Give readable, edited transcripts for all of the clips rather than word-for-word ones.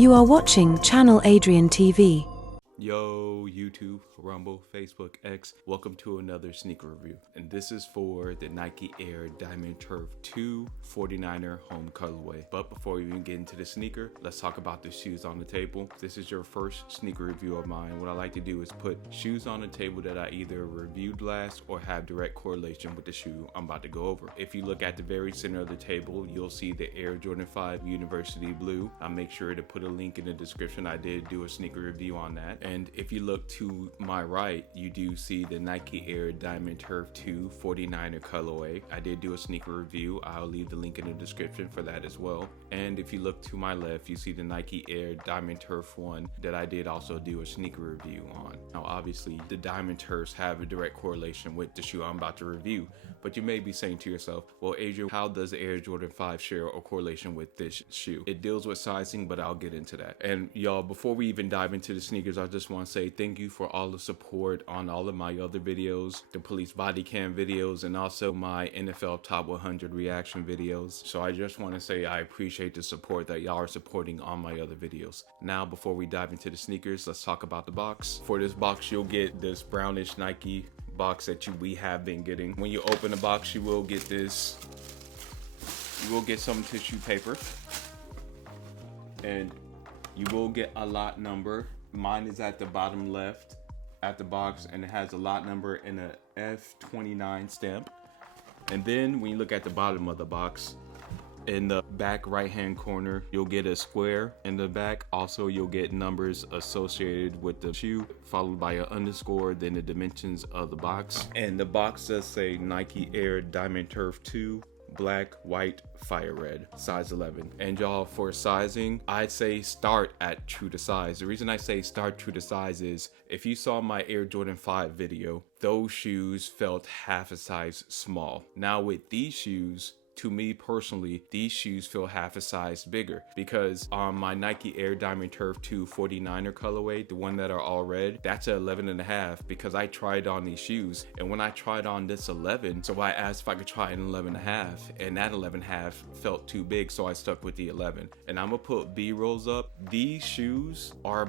You are watching Channel Adrian TV. Yo, YouTube, Rumble, Facebook, X, welcome to another sneaker review. And this is for the Nike Air Diamond Turf 2 49er home colorway. But before we even get into the sneaker, let's talk about the shoes on the table. If this is your first sneaker review of mine, what I like to do is put shoes on the table that I either reviewed last or have direct correlation with the shoe I'm about to go over. If you look at the very center of the table, you'll see the Air Jordan 5 University Blue. I'll make sure to put a link in the description. I did do a sneaker review on that. And if you look to my right, you do see the Nike Air Diamond Turf 2 49er colorway. I did do a sneaker review. I'll leave the link in the description for that as well. And if you look to my left, you see the Nike Air Diamond Turf 1 that I did also do a sneaker review on. Now, obviously, the Diamond Turfs have a direct correlation with the shoe I'm about to review. But you may be saying to yourself, well, Adrian, how does the Air Jordan 5 share a correlation with this shoe? It deals with sizing, but I'll get into that. And y'all, before we even dive into the sneakers, I just want to say thank you for all the support on all of my other videos, the police body cam videos, and also my NFL top 100 reaction videos. So I just want to say I appreciate the support that y'all are supporting on my other videos. Now, before we dive into the sneakers, let's talk about the box. For this box, you'll get this brownish Nike box that we have been getting. When you open the box, you will get this. You will get some tissue paper, and you will get a lot number. Mine is at the bottom left at the box, and it has a lot number and a F29 stamp. And then when you look at the bottom of the box, in the back right hand corner, you'll get a square. In the back also, you'll get numbers associated with the shoe, followed by an underscore, then the dimensions of the box. And the box does say Nike Air Diamond Turf 2 black, white, fire red, size 11. And y'all, for sizing, I'd say start at true to size. The reason I say start true to size is if you saw my Air Jordan 5 video, those shoes felt half a size small. Now with these shoes, to me personally, these shoes feel half a size bigger, because on my Nike Air Diamond Turf 2 49er colorway, the one that are all red, that's an 11.5, because I tried on these shoes, and when I tried on this 11, so I asked if I could try an 11.5, and that 11.5 felt too big, so I stuck with the 11. And I'm gonna put B-rolls up. These shoes are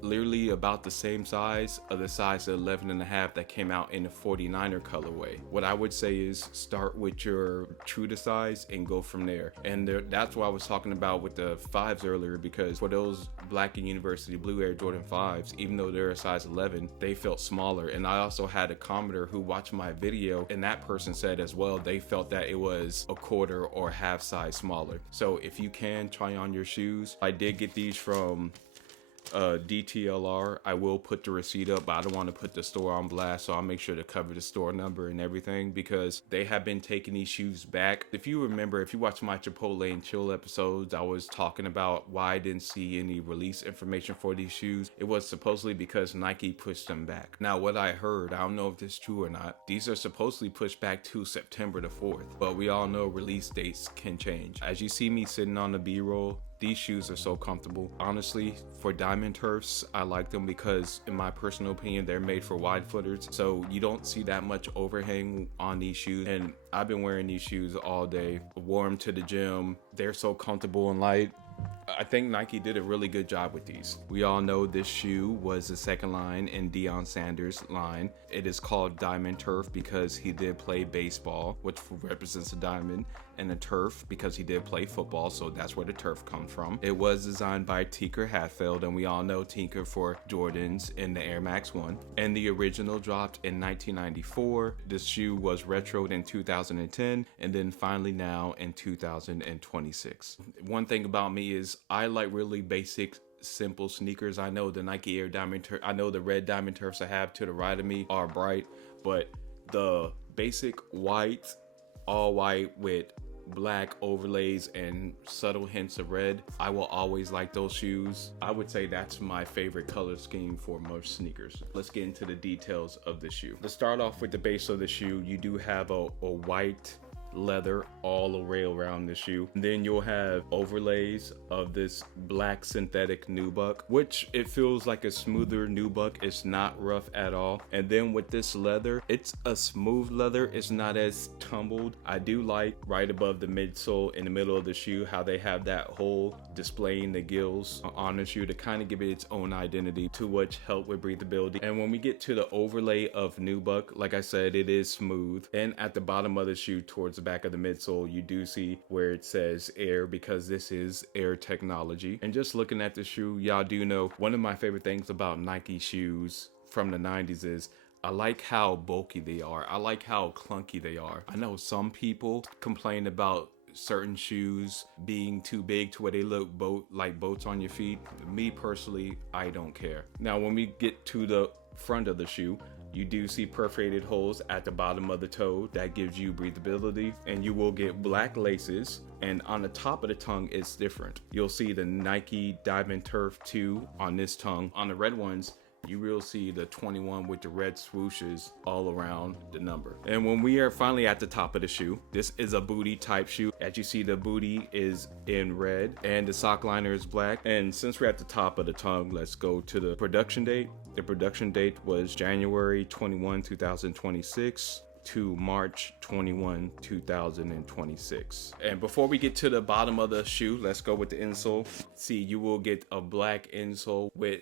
literally about the same size of the size of 11.5 that came out in the 49er colorway. What I would say is start with your true to size and go from there. And that's what I was talking about with the 5s earlier, because for those black and University Blue Air Jordan 5s, even though they're a size 11, they felt smaller. And I also had a commenter who watched my video, and that person said as well they felt that it was a quarter or half size smaller. So if you can, try on your shoes. I did get these from DTLR. I will put the receipt up, but I don't want to put the store on blast, so I'll make sure to cover the store number and everything, because they have been taking these shoes back. If you remember, if you watch my Chipotle and Chill episodes, I was talking about why I didn't see any release information for these shoes. It was supposedly because Nike pushed them back. Now what I heard, I don't know if this is true or not, these are supposedly pushed back to September the 4th, but we all know release dates can change. As you see me sitting on the B-roll, these shoes are so comfortable. Honestly, for Diamond Turfs, I like them because, in my personal opinion, they're made for wide footers, so you don't see that much overhang on these shoes. And I've been wearing these shoes all day, wore them to the gym. They're so comfortable and light. I think Nike did a really good job with these. We all know this shoe was the second line in Deion Sanders' line. It is called Diamond Turf because he did play baseball, which represents a diamond, and a turf because he did play football, so that's where the turf comes from. It was designed by Tinker Hatfield, and we all know Tinker for Jordans in the Air Max 1. And the original dropped in 1994. This shoe was retroed in 2010, and then finally now in 2026. One thing about me is I like really basic, simple sneakers. I know the Nike Air Diamond Turf, I know the red Diamond Turfs I have to the right of me are bright, but the basic white, all white with black overlays and subtle hints of red, I will always like those shoes. I would say that's my favorite color scheme for most sneakers. Let's get into the details of the shoe. To start off with the base of the shoe, you do have a white leather all the way around the shoe. And then you'll have overlays of this black synthetic nubuck, which it feels like a smoother nubuck. It's not rough at all. And then with this leather, it's a smooth leather. It's not as tumbled. I do like right above the midsole in the middle of the shoe how they have that hole displaying the gills on the shoe to kind of give it its own identity, to which help with breathability. And when we get to the overlay of nubuck, like I said, it is smooth. And at the bottom of the shoe towards the back of the midsole, you do see where it says air, because this is air technology. And just looking at the shoe, y'all do know one of my favorite things about Nike shoes from the 90s is I like how bulky they are. I like how clunky they are. I know some people complain about certain shoes being too big to where they look like boats on your feet. Me personally, I don't care. Now, when we get to the front of the shoe, you do see perforated holes at the bottom of the toe. That gives you breathability, and you will get black laces. And on the top of the tongue, it's different. You'll see the Nike Diamond Turf 2 on this tongue. On the red ones, you will see the 21 with the red swooshes all around the number. And when we are finally at the top of the shoe, this is a booty type shoe. As you see, the booty is in red and the sock liner is black. And since we're at the top of the tongue, let's go to the production date. The production date was January 21, 2026 to March 21, 2026. And before we get to the bottom of the shoe, let's go with the insole. See, you will get a black insole with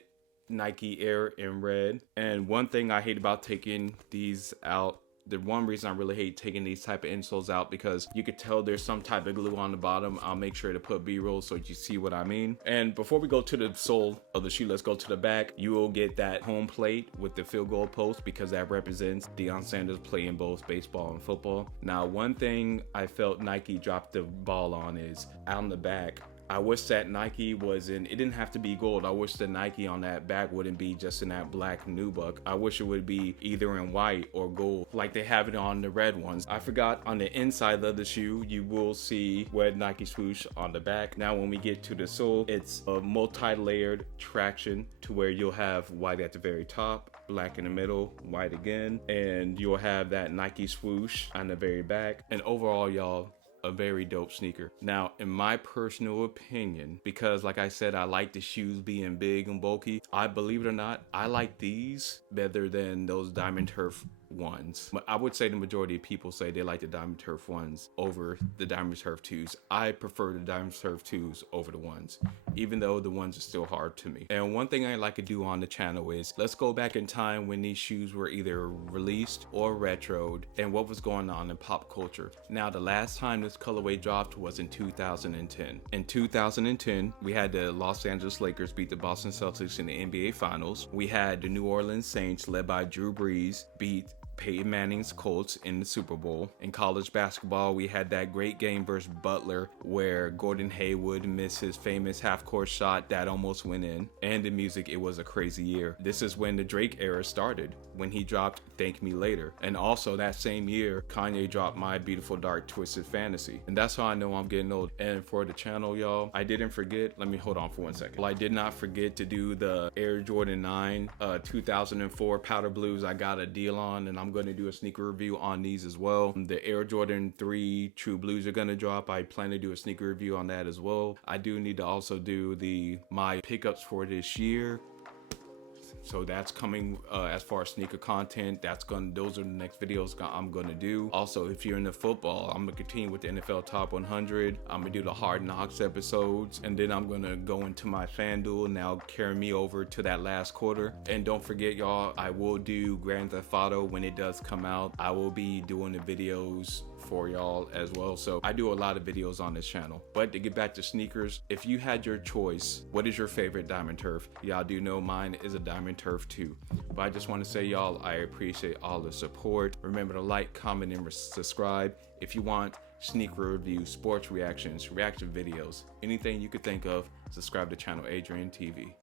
Nike Air in red. And one thing I hate about taking these out, the one reason I really hate taking these type of insoles out, because you could tell there's some type of glue on the bottom. I'll make sure to put B-roll so you see what I mean. And before we go to the sole of the shoe, let's go to the back. You will get that home plate with the field goal post, because that represents Deion Sanders playing both baseball and football. Now, one thing I felt Nike dropped the ball on is on the back. I wish that Nike was in, it didn't have to be gold. I wish the Nike on that back wouldn't be just in that black nubuck. I wish it would be either in white or gold, like they have it on the red ones. I forgot, on the inside of the shoe, you will see red Nike swoosh on the back. Now, when we get to the sole, it's a multi-layered traction to where you'll have white at the very top, black in the middle, white again, and you'll have that Nike swoosh on the very back. And overall, y'all, a very dope sneaker. Now, in my personal opinion, because like I said, I like the shoes being big and bulky, I believe it or not, I like these better than those Diamond Turf ones. But I would say the majority of people say they like the Diamond Turf ones over the Diamond Turf 2s. I prefer the Diamond Turf 2s over the ones, even though the ones are still hard to me. And one thing I like to do on the channel is let's go back in time when these shoes were either released or retroed and what was going on in pop culture. Now, the last time this colorway dropped was in 2010. In 2010, we had the Los Angeles Lakers beat the Boston Celtics in the NBA Finals. We had the New Orleans Saints, led by Drew Brees, beat Peyton Manning's Colts in the Super Bowl. In college basketball, we had that great game versus Butler where Gordon Hayward missed his famous half-court shot that almost went in. And in music, it was a crazy year. This is when the Drake era started, when he dropped Thank Me Later. And also that same year, Kanye dropped My Beautiful Dark Twisted Fantasy. And that's how I know I'm getting old. And for the channel, y'all, I didn't forget, let me hold on for 1 second. Well, I did not forget to do the Air Jordan 9 2004 Powder Blues. I got a deal on, and I'm going to do a sneaker review on these as well. The Air Jordan 3 True Blues are going to drop. I plan to do a sneaker review on that as well. I do need to also do my pickups for this year. So that's coming as far as sneaker content. Those are the next videos I'm gonna do. Also, if you're into football, I'm gonna continue with the NFL Top 100. I'm gonna do the Hard Knocks episodes, and then I'm gonna go into my FanDuel, now carry me over to that last quarter. And don't forget, y'all, I will do Grand Theft Auto when it does come out. I will be doing the videos for y'all as well. So I do a lot of videos on this channel. But to get back to sneakers, if you had your choice, what is your favorite Diamond Turf? Y'all do know mine is a Diamond Turf 2. But I just want to say, y'all, I appreciate all the support. Remember to like, comment, and subscribe. If you want sneaker reviews, sports reactions, reaction videos, anything you could think of, subscribe to Channel Adrian TV.